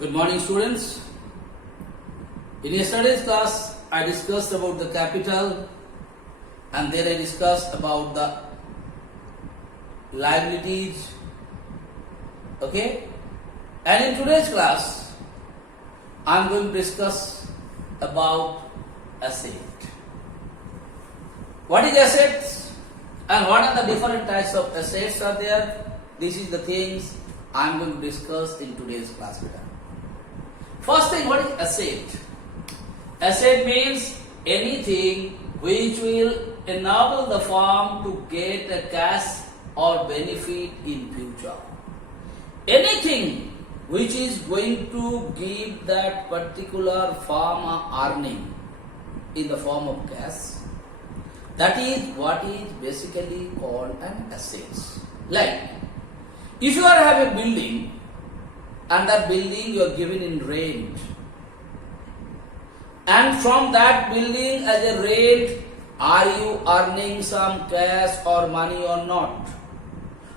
Good morning, students. In yesterday's class, I discussed about the capital and then I discussed about the liabilities. Okay? And in today's class, I am going to discuss about asset. What is assets and what are the different types of assets are there? This is the things I am going to discuss in today's class. First thing, what is asset? Asset means anything which will enable the firm to get a cash or benefit in future. Anything which is going to give that particular firm a earning in the form of cash, that is what is basically called an asset. Like, if you are having a building and that building you are given in rent, and from that building as a rent, are you earning some cash or money or not?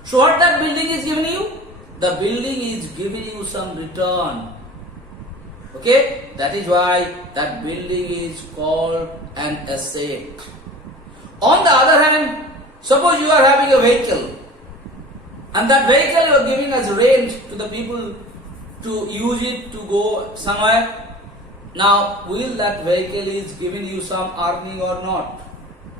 So what that building is giving you? The building is giving you some return. Okay? That is why that building is called an asset. On the other hand, suppose you are having a vehicle and that vehicle you are giving as rent to the people to use it to go somewhere. Now, will that vehicle is giving you some earning or not?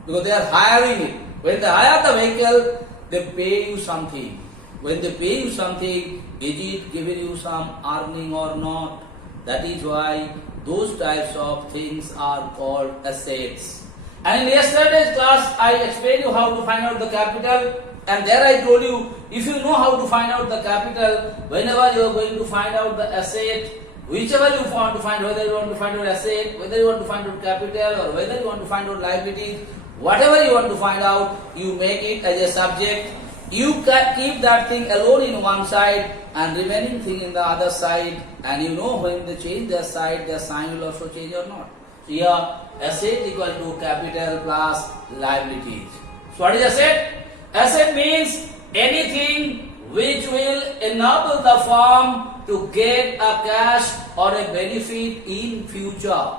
Because they are hiring it. When they hire the vehicle, they pay you something. When they pay you something, is it giving you some earning or not? That is why those types of things are called assets. And in yesterday's class, I explained you how to find out the capital. And there I told you, if you know how to find out the capital, whenever you are going to find out the asset, whichever you want to find, whether you want to find out asset, whether you want to find out capital, or whether you want to find out liabilities, whatever you want to find out, you make it as a subject. You can keep that thing alone in one side and remaining thing in the other side, and you know when they change their side, their sign will also change or not. So here, asset equal to capital plus liabilities. So what is asset? Asset means anything which will enable the firm to get a cash or a benefit in future.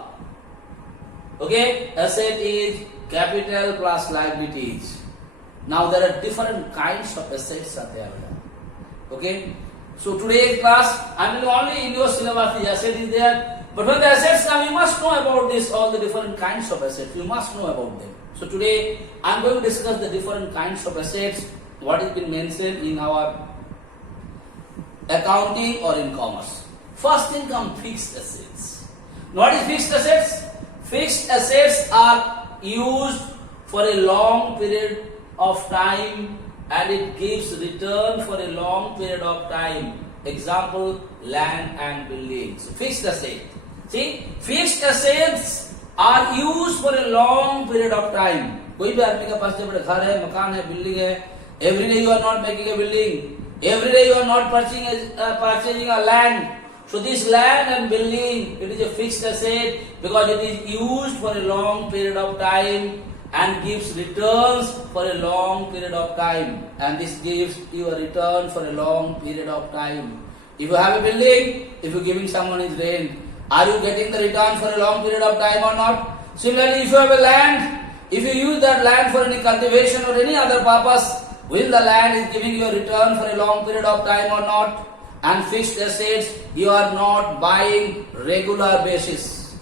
Okay, asset is capital plus liabilities. Now there are different kinds of assets are there. Okay, so today's class, I mean only in your syllabus the asset is there. But when the assets come, you must know about this, all the different kinds of assets. You must know about them. So today I am going to discuss the different kinds of assets, what has been mentioned in our accounting or in commerce. First thing comes fixed assets. What is fixed assets? Fixed assets are used for a long period of time and it gives return for a long period of time. Example, land and buildings. Fixed asset. See, fixed assets are used for a long period of time. कोई भी आदमी के पास जब घर है, मकान है, building है, every day you are not making a building, every day you are not purchasing a land. So this land and building, it is a fixed asset because it is used for a long period of time and gives returns for a long period of time. And this gives you a return for a long period of time. If you have a building, if you are giving someone his rent, are you getting the return for a long period of time or not? Similarly, if you have a land, if you use that land for any cultivation or any other purpose, will the land is giving you a return for a long period of time or not? And fixed assets, you are not buying regular basis.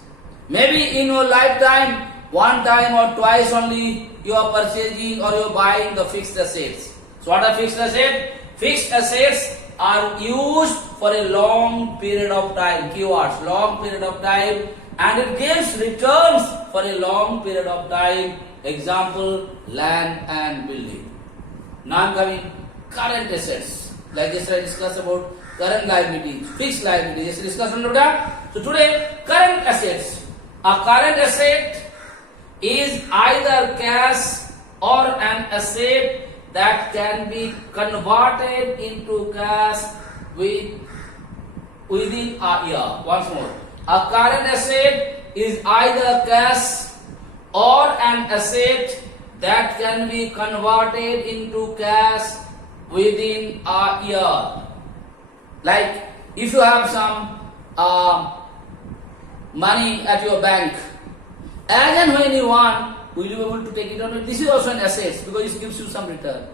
Maybe in your lifetime, one time or twice only you are purchasing or you are buying the fixed assets. So what are fixed assets? Fixed assets are used for a long period of time. Keywords, long period of time, and it gives returns for a long period of time. Example, land and building. Now I am coming current assets. Like this I discussed about current liabilities, fixed liabilities. Yes, discussed under that. So today, current assets. A current asset is either cash or an asset that can be converted into cash within a year. Once more. A current asset is either cash or an asset that can be converted into cash within a year. Like if you have some money at your bank. As and when you want, will you be able to take it out? This is also an asset because it gives you some return.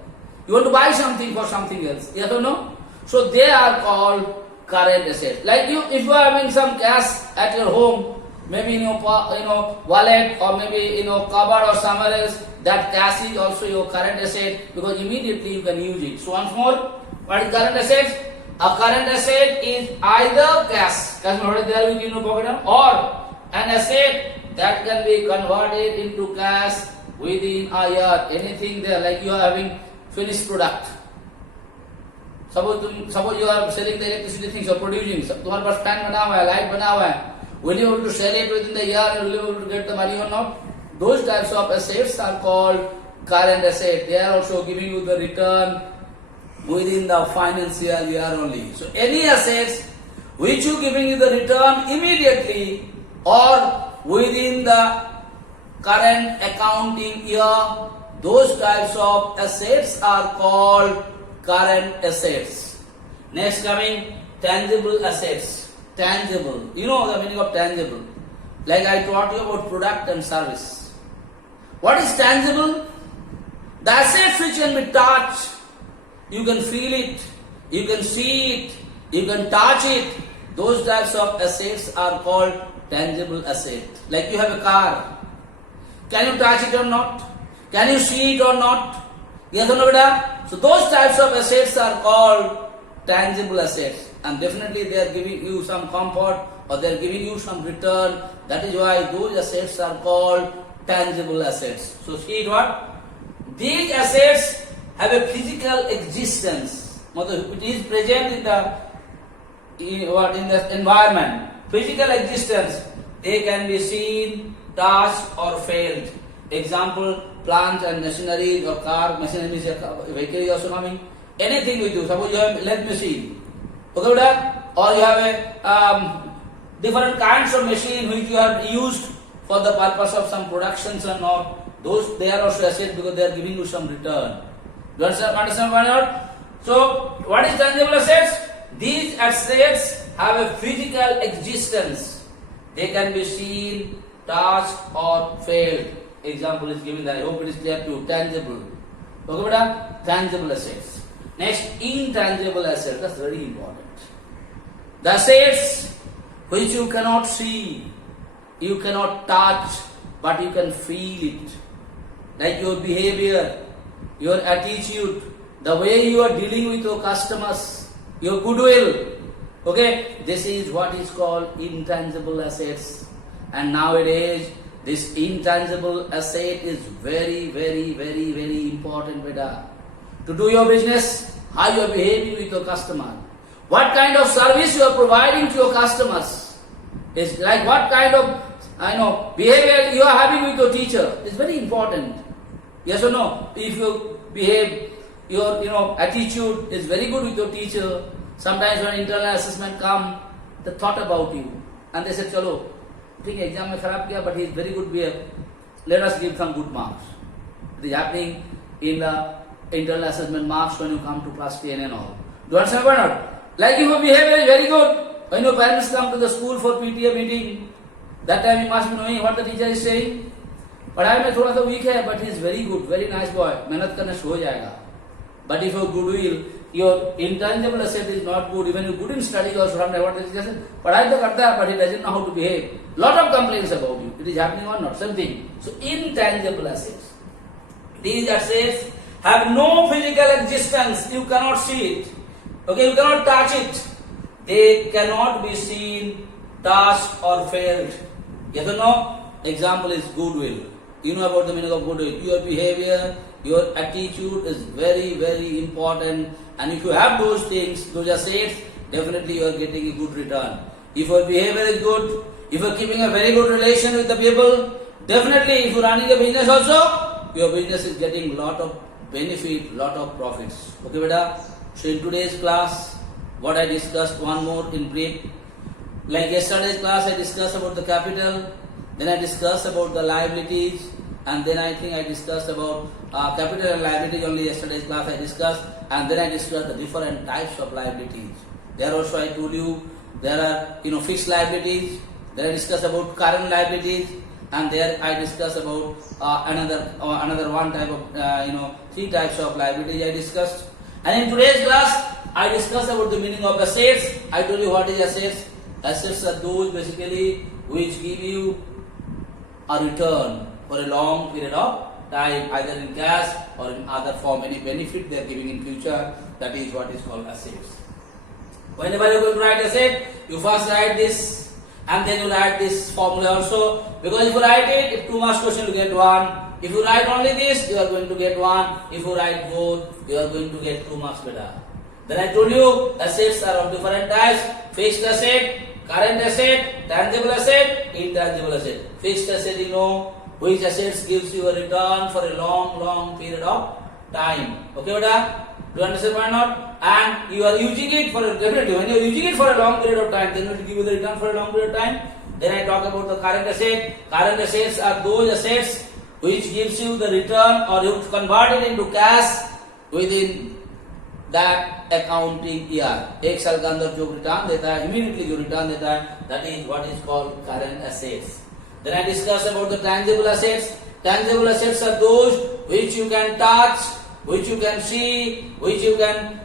You want to buy something for something else, yes or no? So they are called current assets. Like if you are having some cash at your home, maybe in your wallet or maybe in your cupboard or somewhere else, that cash is also your current asset because immediately you can use it. So once more, what is current assets? A current asset is either cash already there in your pocket, or an asset that can be converted into cash within a year. Anything there, like you are having finished product. Suppose you are selling the electricity things you are producing. तुम्हारे पास fan बना हुआ है, light बना हुआ है. Will you be able to sell it within the year and will you be able to get the money or not? Those types of assets are called current assets. They are also giving you the return within the financial year only. So any assets which you giving you the return immediately or within the current accounting year, those types of assets are called current assets. Next coming, tangible assets. Tangible. You know the meaning of tangible. Like I taught you about product and service. What is tangible? The assets which can be touched. You can feel it, you can see it, you can touch it. Those types of assets are called tangible assets. Like you have a car. Can you touch it or not? Can you see it or not? Yes or no, beta? So those types of assets are called tangible assets. And definitely they are giving you some comfort or they are giving you some return. That is why those assets are called tangible assets. So see what? These assets have a physical existence. It is present in the environment. Physical existence. They can be seen, touched or felt. Example, plants and machinery or car, machinery is a vehicle also coming. Anything with you. Suppose you have lead machine. Okay, brother? Or you have a different kinds of machine which you have used for the purpose of some productions and all. Those they are also assets because they are giving you some return. You understand why not? So, what is tangible assets? These assets have a physical existence. They can be seen, touched or felt. Example is given there. I hope it is clear to you. Tangible. Okay, beta? Tangible assets. Next, intangible assets. That's very important. The assets which you cannot see, you cannot touch, but you can feel it. Like your behavior, your attitude, the way you are dealing with your customers, your goodwill. Okay, this is what is called intangible assets. And nowadays, this intangible asset is very, very, very, very important, beta. To do your business, how you are behaving with your customer. What kind of service you are providing to your customers. It's like what kind of behavior you are having with your teacher. It's very important. Yes or no? If you behave, your attitude is very good with your teacher. Sometimes when internal assessment come, they thought about you and they said, "Chalo, ठीक है exam में खराब किया, but he is very good behavior. Let us give some good marks." It is happening in the internal assessment marks when you come to class 10 and all. Do you understand or not? Like if your behavior is very good, when your parents come to the school for PTA meeting, that time you must be knowing what the teacher is saying. पढ़ाई में थोड़ा सा weak है, but he is very good, very nice boy. मेहनत करने से हो जाएगा. But if your goodwill, your intangible asset is not good, even you good in studies also, what the teacher says, पढ़ाई तो करता है, but he doesn't know how to behave. Lot of complaints about you. It is happening or not? Same thing. So intangible assets. These assets have no physical existence. You cannot see it. Okay, you cannot touch it. They cannot be seen, touched or felt. Yes or no? Example is goodwill. You know about the meaning of goodwill. Your behavior, your attitude is very, very important. And if you have those things, those assets, definitely you are getting a good return. If your behavior is good, if you are keeping a very good relation with the people, definitely if you are running a business also, your business is getting lot of benefit, lot of profits. Okay, beta? So in today's class, what I discussed one more in brief. Like yesterday's class, I discussed about the capital, then I discussed about the liabilities, and then I think I discussed about capital and liabilities only yesterday's class I discussed, and then I discussed the different types of liabilities. There also I told you there are fixed liabilities. There I discuss about current liabilities, and there I discuss about another one type of three types of liabilities I discussed. And in today's class, I discussed about the meaning of assets. I told you what is assets. Assets are those basically which give you a return for a long period of time, either in cash or in other form, any benefit they are giving in future. That is what is called assets. Whenever you are going to write asset, you first write this and then you write this formula also. Because if you write it, if 2 marks question you get 1. If you write only this, you are going to get 1. If you write both, you are going to get 2 marks better. Then I told you assets are of different types: fixed asset, current asset, tangible asset, intangible asset. Fixed asset, which assets gives you a return for a long period of time. Okay, beta? Do you understand why not? And you are using it for definitely when you are using it for a long period of time, then it will give you the return for a long period of time. Then I talk about the current asset. Current assets are those assets which gives you the return, or you convert it into cash within that accounting year. एक साल के अंदर जो return देता है, immediately जो return देता है, that is what is called current assets. Then I discuss about the tangible assets. Tangible assets are those which you can touch, which you can see, which you can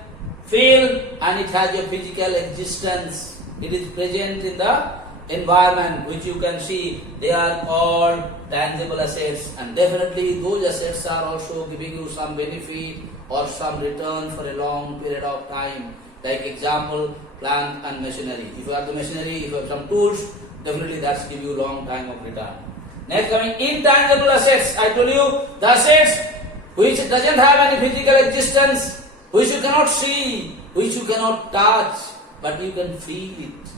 feel, and it has a physical existence. It is present in the environment which you can see. They are called tangible assets, and definitely those assets are also giving you some benefit or some return for a long period of time. Like example, plant and machinery. If you have the machinery, if you have some tools, definitely that's give you long time of return. Next coming intangible assets. I told you the assets which doesn't have any physical existence, which you cannot see, which you cannot touch, but you can feel it.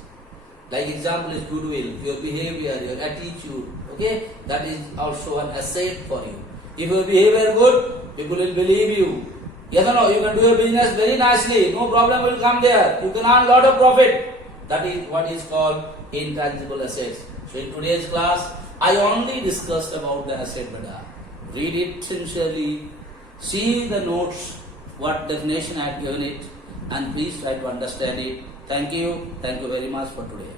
Like example is goodwill, your behavior, your attitude. Okay, that is also an asset for you. If your behavior good, people will believe you. Yes or no? You can do your business very nicely. No problem will come there. You can earn lot of profit. That is what is called intangible assets. So in today's class, I only discussed about the asset beta. Read it sincerely. See the notes, what definition I have given it, and please try to understand it. Thank you. Thank you very much for today.